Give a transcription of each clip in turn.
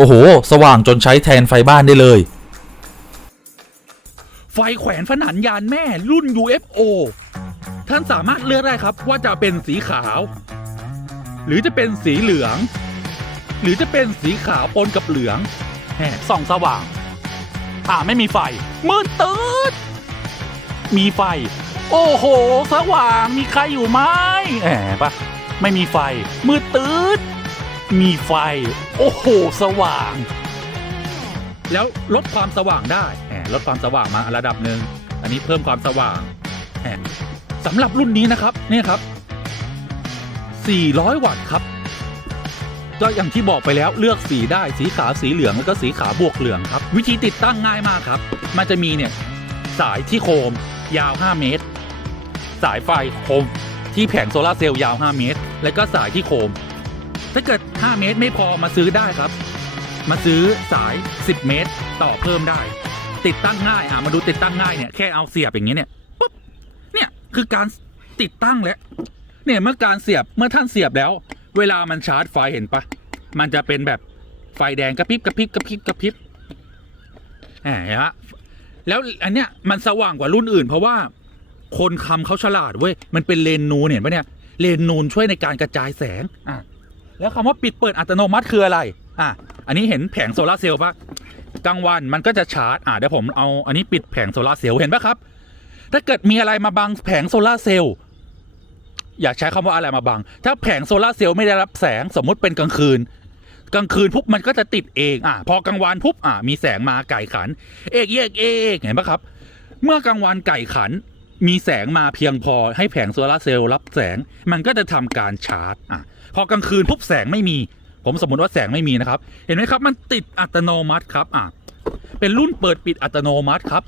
โอ้โห สว่างจนใช้แทนไฟบ้านได้เลย ไฟแขวนผนังยานแม่รุ่น UFO ท่านสามารถเลือกได้ครับว่าจะเป็นสีขาว หรือจะเป็นสีเหลือง หรือจะเป็นสีขาวปนกับเหลืองแหมส่องสว่าง อ่าไม่มีไฟมืดตืดมีไฟ โอ้โห สว่างมีใครอยู่ไหมแหมปะไม่มีไฟมืดตืด มีไฟ โอ้โห สว่าง แล้วลดความสว่างได้ลดความสว่างมาระดับหนึ่งอันนี้เพิ่มความสว่างสำหรับรุ่นนี้นะครับเนี่ยครับ 400 วัตต์ครับ ก็อย่างที่บอกไปแล้วเลือกสีได้สีขาวสีเหลืองแล้วก็สีขาวบวกเหลืองครับ วิธีติดตั้งง่ายมากครับ มันจะมีเนี่ยสายที่โคมยาว 5 เมตร สายไฟโคมที่แผงโซลาเซลล์ยาว 5 เมตร แล้วก็สายที่โคม ถ้าเกิด 5 เมตรไม่พอมาซื้อได้ครับ มาซื้อสาย 10 เมตรต่อเพิ่มได้ ติดตั้งง่ายอะมาดูติดตั้งง่ายเนี่ยแค่เอาเสียบอย่างนี้ยเนี่ยปุ๊บเนี่ยคือการติดตั้งแล้วเนี่ยเมื่อการเสียบเมื่อท่านเสียบแล้ว เวลามันชาร์จไฟเห็นปะมันจะเป็นแบบไฟแดงกระพริบกระพริบกระพริบกระพริบแหมเห็นปะแล้วอันเนี้ยมันสว่างกว่ารุ่นอื่น เพราะว่าคนคำเขาฉลาดเว้ยมันเป็นเลนนูนเห็นปะเนี่ยเลนนูนช่วยในการกระจายแสงอะ แล้วคำว่าปิดเปิดอัตโนมัติคืออะไร อะ อันนี้เห็นแผงโซลาเซลล์ปะกลางวันมันก็จะชาร์จ อะเดี๋ยวผมเอาอันนี้ปิดแผงโซลาเซลล์เห็นปะครับ ถ้าเกิดมีอะไรมาบังแผงโซลาเซลล์อยากใช้คำว่าอะไรมาบัง ถ้าแผงโซลาเซลล์ไม่ได้รับแสงสมมุติเป็นกลางคืน กลางคืนปุ๊บมันก็จะติดเอง อะ พอกลางวันปุ๊บอะมีแสงมาไก่ขัน เอกเอกเอกเห็นปะครับ เมื่อกลางวันไก่ขันมีแสงมาเพียงพอให้แผงโซลาเซลล์รับแสง มันก็จะทำการชาร์จอะ พอกลางคืนปุ๊บแสงไม่มี ผมสมมติว่าแสงไม่มีนะครับ เห็นไหมครับ มันติดอัตโนมัติครับอะเป็นรุ่นเปิดปิดอัตโนมัติครับ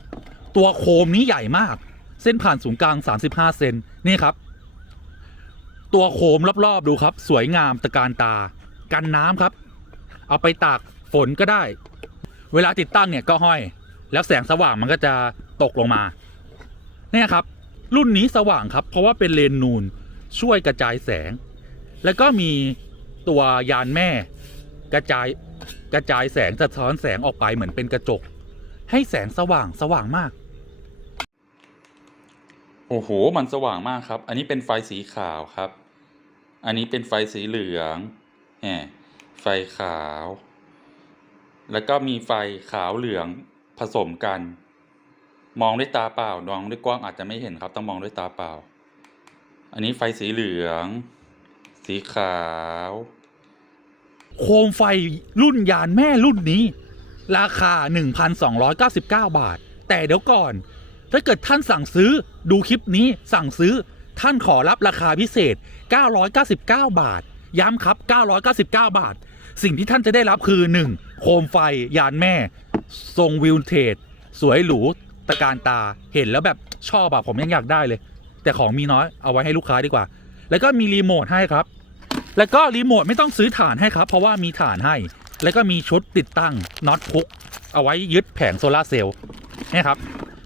ตัวโคมนี้ใหญ่มาก เส้นผ่านศูนย์กลาง 35 เซนนี่ครับ ตัวโคมรอบๆดูครับ สวยงามตะการตา กันน้ำครับ เอาไปตากฝนก็ได้ เวลาติดตั้งเนี่ยก็ห้อย แล้วแสงสว่างมันก็จะตกลงมา เนี่ยครับ รุ่นนี้สว่างครับ เพราะว่าเป็นเลนนูนช่วยกระจายแสง แล้วก็มีตัวยานแม่กระจายกระจายแสงสะท้อนแสงออกไปเหมือนเป็นกระจก ให้แสงสว่างสว่างมาก โอ้โห มันสว่างมากครับ อันนี้เป็นไฟสีขาวครับ อันนี้เป็นไฟสีเหลืองแหมไฟขาว แล้วก็มีไฟขาวเหลืองผสมกัน มองด้วยตาเปล่ามองด้วยกล้องอาจจะไม่เห็นครับ ต้องมองด้วยตาเปล่า อันนี้ไฟสีเหลือง สีขาว โคมไฟรุ่นยานแม่รุ่นนี้ ราคา 1,299 บาท แต่เดี๋ยวก่อน ถ้าเกิดท่านสั่งซื้อดูคลิปนี้สั่งซื้อท่านขอรับราคาพิเศษ 999 บาท ย้ำครับ 999 บาท สิ่งที่ท่านจะได้รับคือ 1. โคมไฟยานแม่ ทรงวิวเทจ สวยหรูตะการตาเห็นแล้วแบบชอบอะผมยังอยากได้เลย แต่ของมีน้อยเอาไว้ให้ลูกค้าดีกว่า แล้วก็มีรีโมทให้ครับ แล้วก็รีโมทไม่ต้องซื้อฐานให้ครับ เพราะว่ามีฐานให้ แล้วก็มีชุดติดตั้งน็อตพุกเอาไว้ยึดแผงโซลาเซลล์นี่ครับ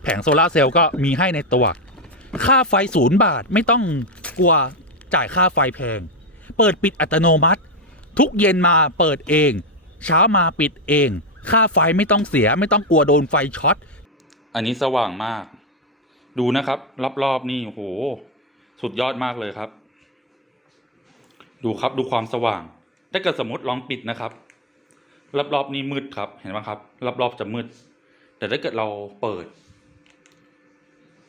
แผงโซลาเซลล์ก็มีให้ในตัว ค่าไฟศูนย์บาทไม่ต้องกลัวจ่ายค่าไฟแพง เปิดปิดอัตโนมัติ ทุกเย็นมาเปิดเอง เช้ามาปิดเอง ค่าไฟไม่ต้องเสียไม่ต้องกลัวโดนไฟช็อต อันนี้สว่างมาก ดูนะครับ รอบๆนี่โห สุดยอดมากเลยครับ ดูครับดูความสว่าง ถ้าเกิดสมมติลองปิดนะครับ รอบๆนี่มืดครับ เห็นไหมครับ รอบๆจะมืด แต่ถ้าเกิดเราเปิด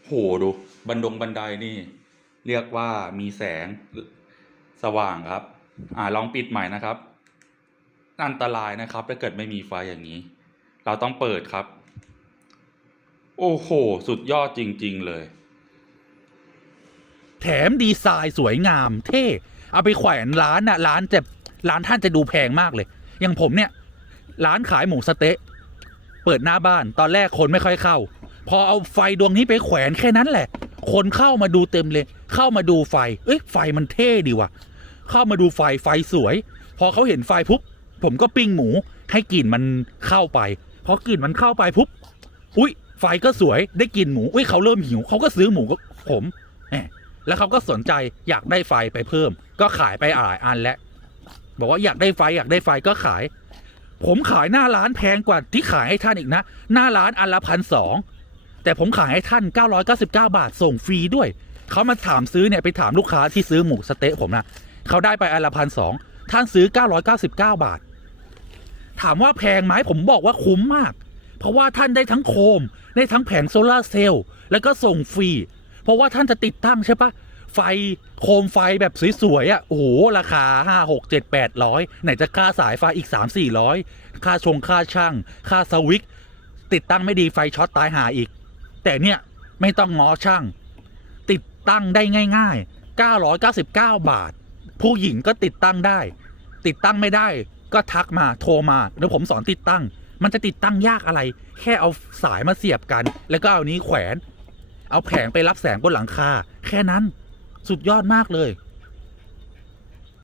โหดูบันดงบันไดนี่ เรียกว่ามีแสงสว่างครับ อ่าลองปิดใหม่นะครับ อันตรายนะครับ ถ้าเกิดไม่มีไฟอย่างนี้ เราต้องเปิดครับ โอ้โห สุดยอดจริง ๆ เลย แถมดีไซน์สวยงามเท่ เอาไปแขวนร้านน่ะร้านจะร้านท่านจะดูแพงมากเลย อย่างผมเนี่ย ร้านขายหมูสเต๊ะเปิดหน้าบ้านตอนแรกคนไม่ค่อยเข้า พอเอาไฟดวงนี้ไปแขวนแค่นั้นแหละ คนเข้ามาดูเต็มเลย เข้ามาดูไฟ เอ้ยไฟมันเท่ดีว่ะ เข้ามาดูไฟไฟสวย พอเขาเห็นไฟปุ๊บผมก็ปิ้งหมูให้กลิ่นมันเข้าไปพอกลิ่นมันเข้าไปปุ๊บอุ้ยไฟก็สวยได้กลิ่นหมูอุ้ยเขาเริ่มหิวเขาก็ซื้อหมูกับผมแหม แล้วเขาก็สนใจอยากได้ไฟไปเพิ่ม ก็ขายไปหลายอันแล้วบอกว่าอยากได้ไฟอยากได้ไฟก็ขาย ผมขายหน้าร้านแพงกว่าที่ขายให้ท่านอีกนะ หน้าร้านอันละพันสองแต่ผมขายให้ท่าน 999 บาทส่งฟรีด้วย เขามาถามซื้อเนี่ยไปถามลูกค้าที่ซื้อหมูสเต๊ะผมนะเขาได้ไปอันละพันสองท่านซื้อ 999 บาท ถามว่าแพงไหมผมบอกว่าคุ้มมาก เพราะว่าท่านได้ทั้งโคม ได้ทั้งแผงโซลาร์เซลล์แล้วก็ส่งฟรี เพราะว่าท่านจะติดตั้งใช่ปะไฟโคมไฟแบบสวยๆอะโอ้โหราคา 5 6 7 8 0 0 ไหนจะค่าสายไฟอีก 3 4 0 0 ค่าชงค่าช่าง ค่าสวิตช์ติดตั้งไม่ดีไฟช็อตตายหาอีก แต่เนี่ยไม่ต้องง้อช่าง ติดตั้งได้ง่าย ๆ 999 บาท ผู้หญิงก็ติดตั้งได้ ติดตั้งไม่ได้ก็ทักมาโทรมาเดี๋ยวผมสอนติดตั้ง มันจะติดตั้งยากอะไร แค่เอาสายมาเสียบกัน แล้วก็เอานี้แขวน เอาแผงไปรับแสงบนหลังคา แค่นั้นสุดยอดมากเลย